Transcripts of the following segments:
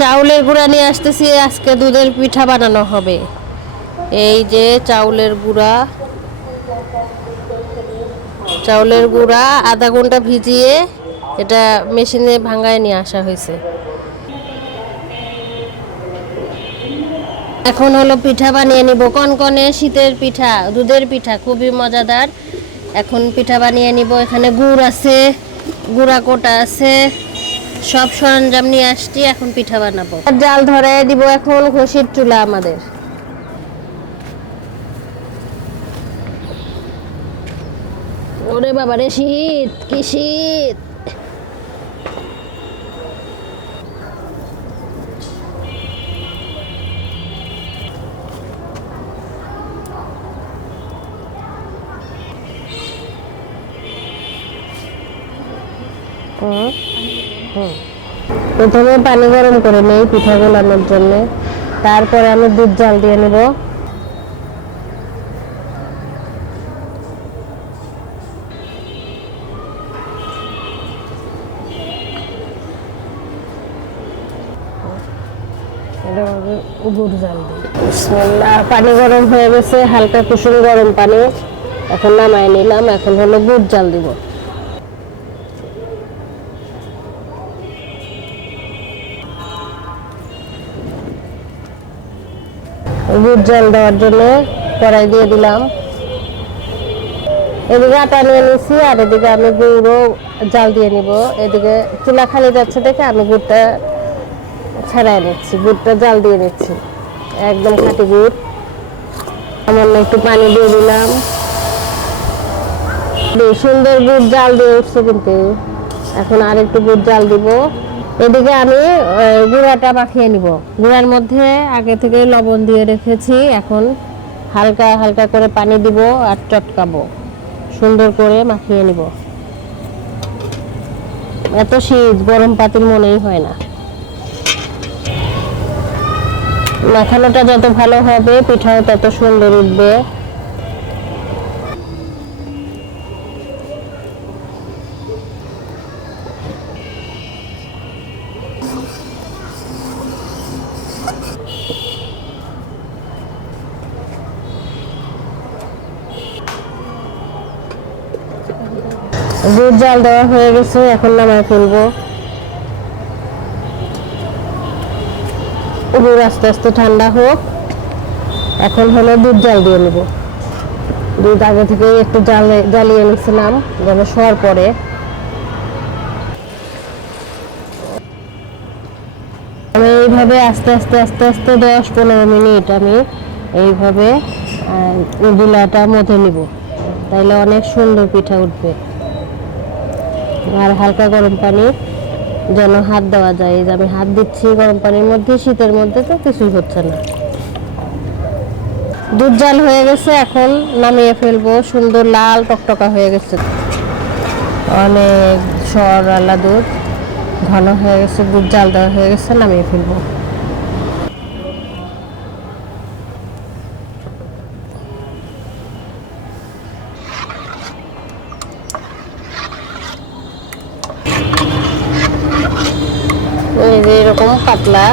চাউলের গুঁড়া নিয়ে আসতেছি, আজকে দুধের পিঠা বানানো হবে। এই যে চাউলের গুঁড়া। চাউলের গুঁড়া আধা ঘণ্টা ভিজিয়ে এটা মেশিনে ভাঙায় নিয়ে আসা হয়েছে। এখন হলো পিঠা বানিয়ে নিব। কনকনে শীতের পিঠা, দুধের পিঠা, খুবই মজাদার। এখন পিঠা বানিয়ে নিব। এখানে গুড় আছে, গুড়া কোটা আছে। সব সরঞ্জাম নিয়ে আসছি এখন পিঠা বানাবো। জাল ধরে দিব এখন ঘষির চুলা আমাদের। ওরে বাবারে শীত কি শীত? হুম। প্রথমে পানি গরম করে নেই পিঠা গোলানোর জন্য। তারপরে আমি দুধ জাল দিয়ে নেব। গুড় জাল দিই পানি গরম হয়ে গেছে হালকা কুসুম গরম পানি। এখন নামাই নিলাম এখন হলো গুড় জাল দিব। গুড় জল দেওয়ার জন্য কড়াই দিয়ে দিলাম। এদিকে আটা নিয়ে নিছি, আর এদিকে আমি গুঁড়ো জাল দিয়ে নিব। এদিকে চুলা খালি যাচ্ছে দেখে আমি গুড়টা ছাড়াই নিচ্ছি, গুড়টা জাল দিয়ে নিচ্ছি। একদম খাঁটি গুড়। সামান্য একটু পানি দিয়ে দিলাম। সুন্দর গুড় জাল দিয়ে উঠছে কিন্তু। এখন আর একটু গুড় জাল দিব। এদিকে আমি গুঁড়াটা মাখিয়ে নিব। গুঁড়ার মধ্যে আগে থেকে লবণ দিয়ে রেখেছি। এখন হালকা হালকা করে পানি দিব আর চটকাবো। সুন্দর করে মাখিয়ে নিব। এত শীত গরম পাতির মনেই হয় না। মাখানোটা যত ভালো হবে, পিঠাও তত সুন্দর উঠবে। দুধ জাল দেওয়া হয়ে গেছে, এখন নামায় ফেলব। গুড় আস্তে আস্তে ঠান্ডা হোক, এখন হলো দুধ জাল দিয়ে নেব। দুধ আগে থেকে একটু জালে জ্বালিয়ে নিয়েছিলাম, যেন শোয়ার পরে। আমি এইভাবে আস্তে আস্তে আস্তে আস্তে দশ পনেরো মিনিট আমি এইভাবে গুলাটা মধ্যে নিব। তাইলে অনেক সুন্দর পিঠা উঠবে। আর হালকা গরম পানি যেন হাত দেওয়া যায়। এই যে আমি হাত দিচ্ছি গরম পানির মধ্যে, শীতের মধ্যে তো কিছুই হচ্ছে না। দুধ জাল হয়ে গেছে, এখন নামিয়ে ফেলব। সুন্দর লাল টকটকা হয়ে গেছে। অনেক সর আলা দুধ, ঘন হয়ে গেছে, দুধ জাল দেওয়া হয়ে গেছে, নামিয়ে ফেলব। এরকম পাতলা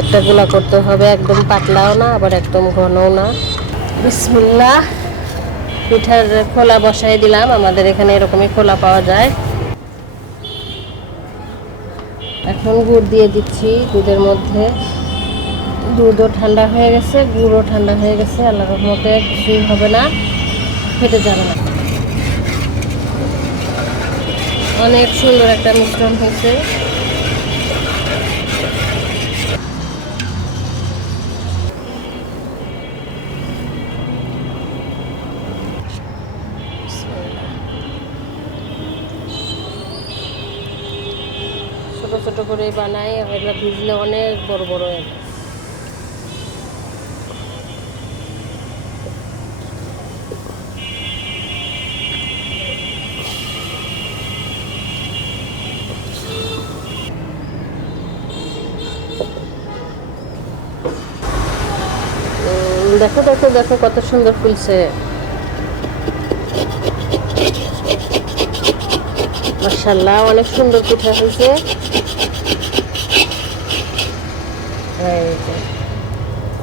একটা গুলা করতে হবে, একদম পাতলাও না, আবার একদম ঘনও না। বিসমিল্লাহ, পিঠার খোলা বসাই দিলাম, আমাদের এখানে এরকমই খোলা পাওয়া যায়। এখন গুড় দিয়ে দিচ্ছি দুধের মধ্যে। দুধও ঠান্ডা হয়ে গেছে, গুড়ও ঠান্ডা হয়ে গেছে, আল্লাহর রহমতে কিছুই হবে না, ফেটে যাবে না। অনেক সুন্দর একটা মিশ্রণ হয়েছে। করে বানাই এগুলো ভিজলে অনেক বড় বড় দেখো দেখো দেখো, কত সুন্দর ফুলছে। মার্শাল্লাহ অনেক সুন্দর পিঠা হয়েছে।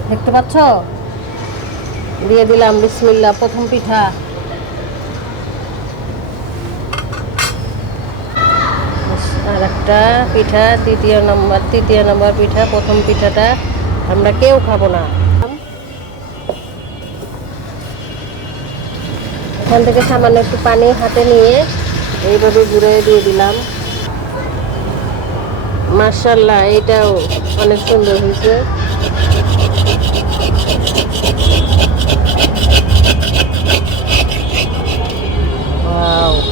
দেখতে পাচ্ছ? দিয়ে দিলাম বিসমিল্লা প্রথম পিঠা। আর একটা পিঠা তৃতীয় নম্বর তৃতীয় নম্বর পিঠা, প্রথম পিঠাটা আমরা কেউ খাব না। এখান থেকে সামান্য একটু পানি হাতে নিয়ে এইভাবে ঘুরে দিয়ে দিলাম। মার্শাল্লাহ এটাও অনেক সুন্দর হয়েছে Wow.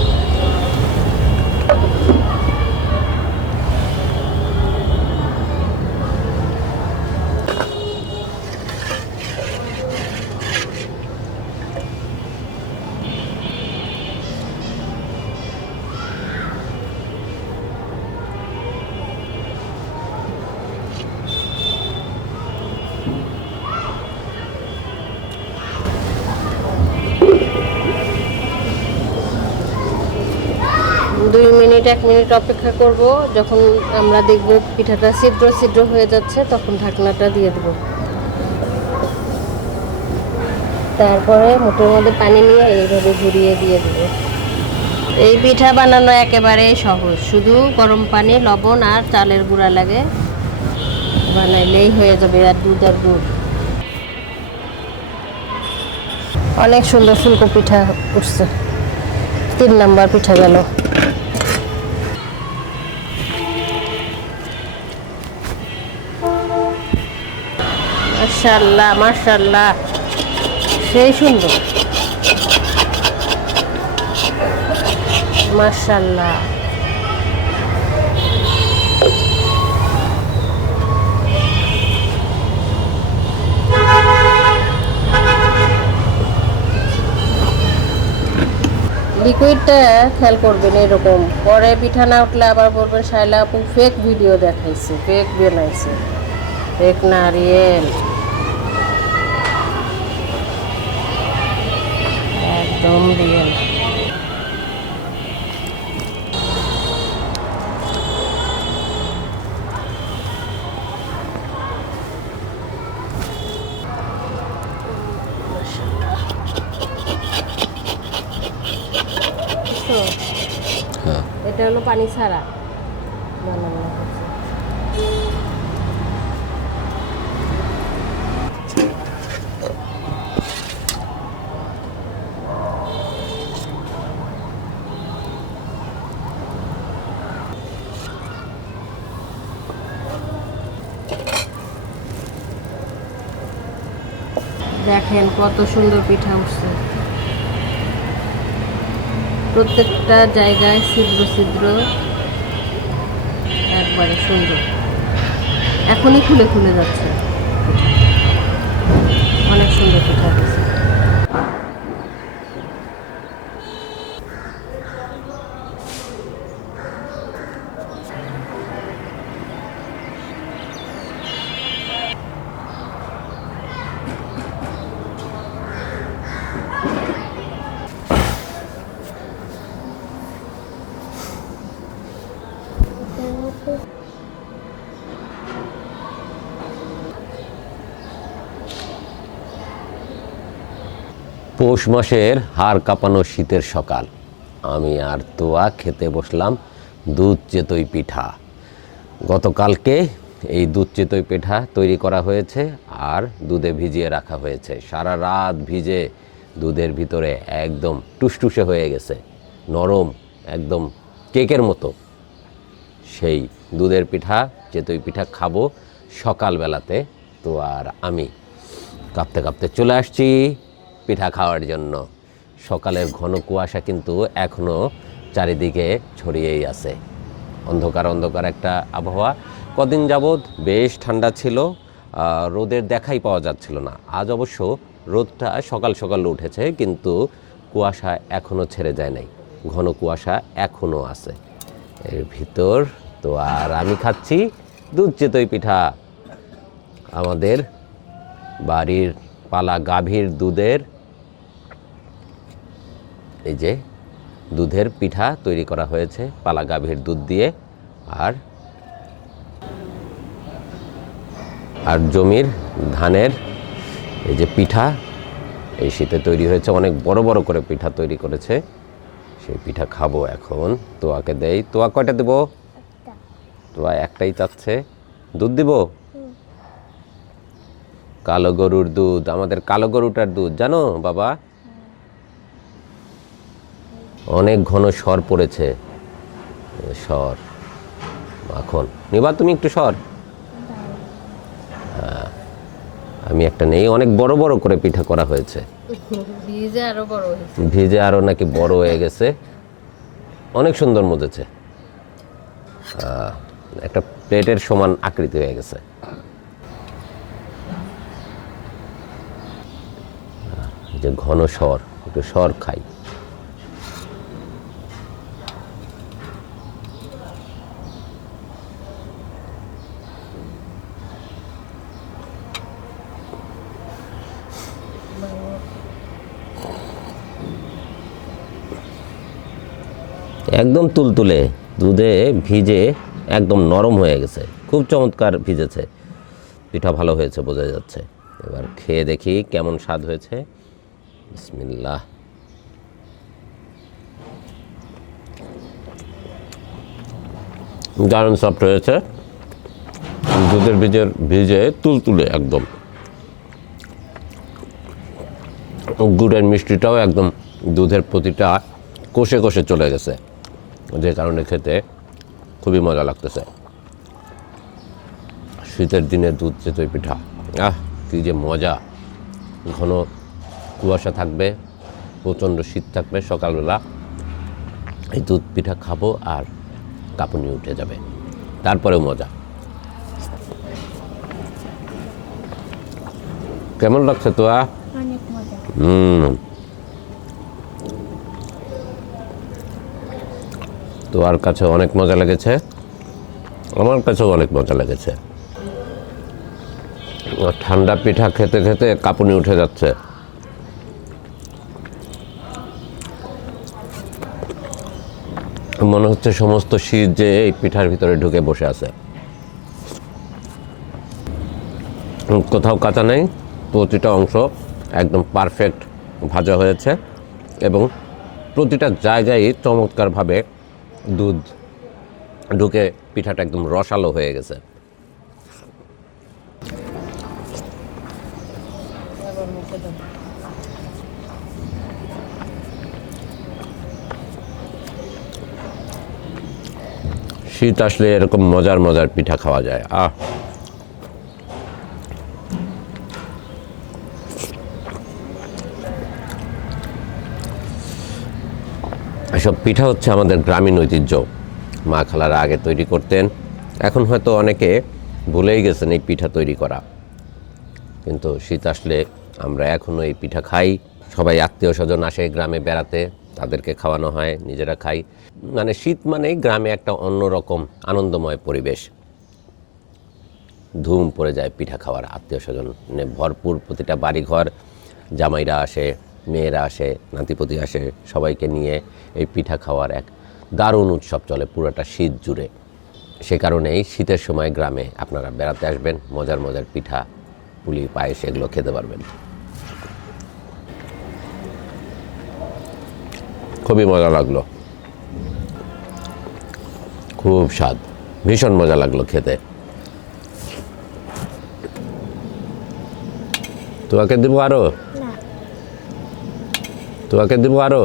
মিনিট এক মিনিট অপেক্ষা করব। যখন আমরা দেখব পিঠাটা ছিদ্র ছিদ্র হয়ে যাচ্ছে, তখন ঢাকনাটা দিয়ে দেবো। তারপরে মুঠোর মধ্যে পানি নিয়ে এইভাবে ঘুরিয়ে দিয়ে দেবো। এই পিঠা বানানো একেবারে সহজ। শুধু গরম পানি, লবণ আর চালের গুঁড়া লাগে। বানাইলেই হয়ে যাবে আর দুধ আর গুড়। অনেক সুন্দর ফুলকো পিঠা উঠছে। তিন নাম্বার পিঠা গেল। মার্শাল্লাহ মার্শাল্লাহ সেই সুন্দর। মার্শাল্লাহ লিকুইডটা খেয়াল করবেন এরকম। পরে পিঠা না উঠলে আবার বলবেন, শাইলা আপু ফেক ভিডিও দেখাইছে ফেক বানাইছে। ফেক নারিয়েল একদম রিয়েল বুঝছ? হ্যাঁ। এটা হলো পানি ছাড়া বানানো হয়েছে। দেখেন কত সুন্দর পিঠা উঠছে। প্রত্যেকটা জায়গায় ছিদ্র ছিদ্র একবারে সুন্দর। এখনই খুলে খুলে যাচ্ছে। অনেক সুন্দর পিঠা হয়েছে পৌষ মাসের হাড় কাঁপানো শীতের সকাল। আমি আর তোয়া খেতে বসলাম দুধ চেতই পিঠা। গতকালকে এই দুধ চেতই পিঠা তৈরি করা হয়েছে আর দুধে ভিজিয়ে রাখা হয়েছে। সারা রাত ভিজে দুধের ভিতরে একদম টুসটুসে হয়ে গেছে। নরম, একদম কেকের মতো। সেই দুধের পিঠা, চেতই পিঠা খাব সকালবেলাতে। তো আর আমি কাঁপতে কাঁপতে চলে আসছি। পিঠা খাওয়ার জন্য। সকালের ঘন কুয়াশা কিন্তু এখনও চারিদিকে ছড়িয়েই আছে। অন্ধকার অন্ধকার একটা আবহাওয়া। কদিন যাবৎ বেশ ঠান্ডা ছিল রোদের দেখাই পাওয়া যাচ্ছিল না। আজ অবশ্য রোদটা সকাল সকাল উঠেছে, কিন্তু কুয়াশা এখনও ছেড়ে যায় নাই। ঘন কুয়াশা এখনও আছে। এর ভিতর তো আর আমি খাচ্ছি দুধ চেতই পিঠা। আমাদের বাড়ির পালা গাভীর দুধের এই যে দুধের পিঠা তৈরি করা হয়েছে পালা গাভীর দুধ দিয়ে। আর আর জমির ধানের এই যে পিঠা এই শীতে তৈরি হয়েছে অনেক বড় বড় করে পিঠা তৈরি করেছে। সেই পিঠা খাব এখন। তোয়াকে দেই। তোয়া কয়টা দেবো? তোয়া একটাই চাচ্ছে। দুধ দিব? কালো গরুর দুধ আমাদের কালো গরুটার দুধ জানো বাবা? অনেক ঘন স্বর পড়েছে। স্বর। মাখন। নিবা তুমি একটু স্বর। হ্যাঁ। আমি একটা নেই অনেক বড় বড় করে পিঠা করা হয়েছে। ভিজে আরও নাকি বড় হয়ে গেছে। অনেক সুন্দর মজেছে। একটা প্লেটের সমান আকৃতি হয়ে গেছে। যে ঘন স্বর একটু স্বর খাই। একদম তুলতুলে, দুধে ভিজে একদম নরম হয়ে গেছে। খুব চমৎকার ভিজেছে। পিঠা ভালো হয়েছে, বোঝা যাচ্ছে। এবার খেয়ে দেখি কেমন স্বাদ হয়েছে। বিসমিল্লাহ। দারুণ সফট হয়েছে। দুধের বীজের ভিজে তুলতুলে একদম। গুড়ের মিষ্টিটাও একদম দুধের প্রতিটা কষে কষে চলে গেছে। যে কারণে খেতে খুবই মজা লাগতেছে। শীতের দিনে দুধ চেতই পিঠা আহ কী যে মজা। ঘন কুয়াশা থাকবে প্রচণ্ড শীত থাকবে সকালবেলা। এই দুধ পিঠা খাব আর কাঁপুনি উঠে যাবে। তারপরেও মজা। কেমন লাগছে তো আ হুম তোমার কাছে অনেক মজা লেগেছে। আমার কাছেও অনেক মজা লেগেছে। ঠান্ডা পিঠা খেতে খেতে কাঁপুনি উঠে যাচ্ছে। মনে হচ্ছে সমস্ত শীত যে এই পিঠার ভিতরে ঢুকে বসে আছে। কোথাও কাঁচা নেই, প্রতিটা অংশ একদম পারফেক্ট ভাজা হয়েছে এবং প্রতিটা জায়গায় চমৎকারভাবে দুধ ঢুকে পিঠাটা একদম রসালো হয়ে গেছে। শীত আসলে এরকম মজার মজার পিঠা খাওয়া যায়। আহ! এসব পিঠা হচ্ছে আমাদের গ্রামীণ ঐতিহ্য। মা খালারা আগে তৈরি করতেন, এখন হয়তো অনেকে ভুলেই গেছেন এই পিঠা তৈরি করা। কিন্তু শীত আসলে আমরা এখনও এই পিঠা খাই। সবাই আত্মীয় স্বজন আসে গ্রামে বেড়াতে, তাদেরকে খাওয়ানো হয়, নিজেরা খাই। মানে শীত মানেই গ্রামে একটা অন্যরকম আনন্দময় পরিবেশ। ধুম পড়ে যায় পিঠা খাওয়ার আত্মীয় স্বজন ভরপুর প্রতিটা বাড়িঘর, জামাইরা আসে মেয়েরা আসে, নাতিপতি আসে, সবাইকে নিয়ে এই পিঠা খাওয়ার এক দারুণ উৎসব চলে পুরোটা শীত জুড়ে। সে কারণেই শীতের সময় গ্রামে আপনারা বেড়াতে আসবেন, মজার মজার পিঠা, পুলি, পায়েস, এগুলো খেতে পারবেন। খুবই মজা লাগল। খুব স্বাদ, ভীষণ মজা লাগল খেতে। তোমাকে দেবো আরও? তোমাকে দেবো আরও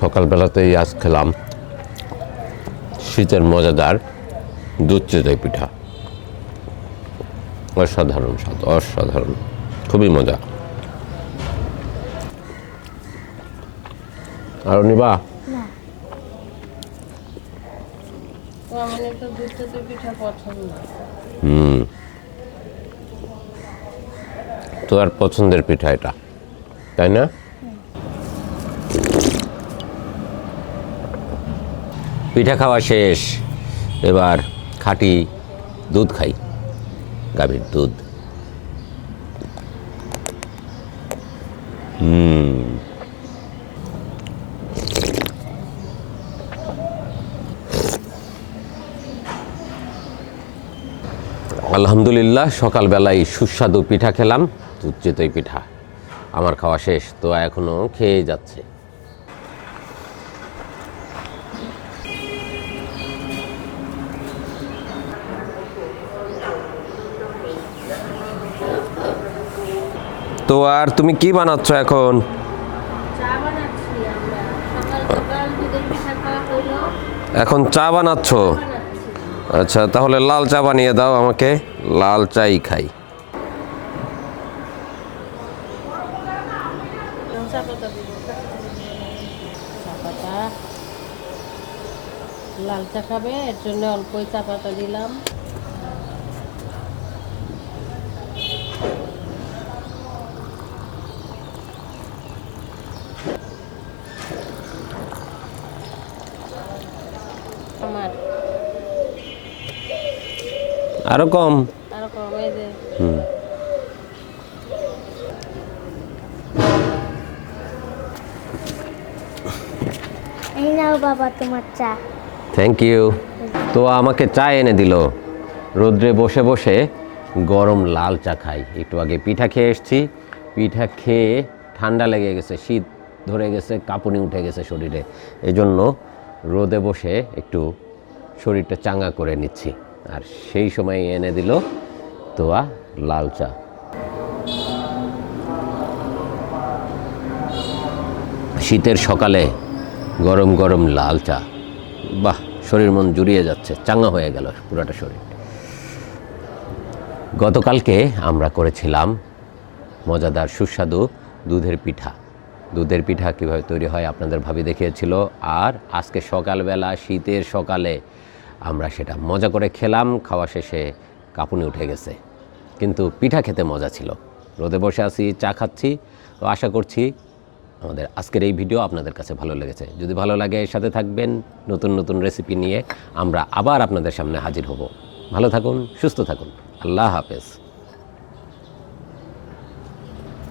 সকালবেলাতেই আজ খেলাম। শীতের মজাদার দুধ চেতাই পিঠা। অসাধারণ স্বাদ অসাধারণ। খুবই মজা। আর নিবা না তো তোমার পছন্দের পিঠা এটা, তাই না? পিঠা খাওয়া শেষ, এবার খাটি দুধ খাই, গাভীর দুধ। আলহামদুলিল্লাহ সকালবেলায় সুস্বাদু পিঠা খেলাম দুধ চিতই পিঠা। আমার খাওয়া শেষ তো এখনও খেয়ে যাচ্ছে। তো আর তুমি কি বানাচ্ছ এখন? এখন চা বানাচ্ছি। আচ্ছা তাহলে লাল চা বানিয়ে দাও আমাকে। লাল চাই খাই। লাল চা খাবে, এর জন্য অল্পই চা পাতা দিলাম আমার আরও কম? আরও কমে যে। হুম। এই নাও বাবা তোমার চা। থ্যাংক ইউ তো আমাকে চা এনে দিল। রোদ্রে বসে বসে গরম লাল চা খাই। একটু আগে পিঠা খেয়ে এসেছি। পিঠা খেয়ে ঠান্ডা লেগে গেছে শীত ধরে গেছে কাঁপুনি উঠে গেছে শরীরে। এজন্য রোদে বসে একটু শরীরটা চাঙ্গা করে নিচ্ছি। আর সেই সময় এনে দিল তোয়া লাল চা। শীতের সকালে গরম গরম লাল চা। বাহ, শরীর মন জুড়িয়ে যাচ্ছে, চাঙ্গা হয়ে গেল পুরাটা শরীর। গতকালকে আমরা করেছিলাম মজাদার সুস্বাদু দুধের পিঠা। দুধের পিঠা কীভাবে তৈরি হয় আপনাদের ভাবি দেখিয়েছিল। আর আজকে সকালবেলা শীতের সকালে আমরা সেটা মজা করে খেলাম, খাওয়া শেষে কাঁপুনি উঠে গেছে। কিন্তু পিঠা খেতে মজা ছিল। রোদে বসে আছি, চা খাচ্ছি তো আশা করছি আমাদের আজকের এই ভিডিও আপনাদের কাছে ভালো লেগেছে। যদি ভালো লাগে এর সাথে থাকবেন নতুন নতুন রেসিপি নিয়ে, আমরা আবার আপনাদের সামনে হাজির হব। ভালো থাকুন, সুস্থ থাকুন। আল্লাহ হাফেজ।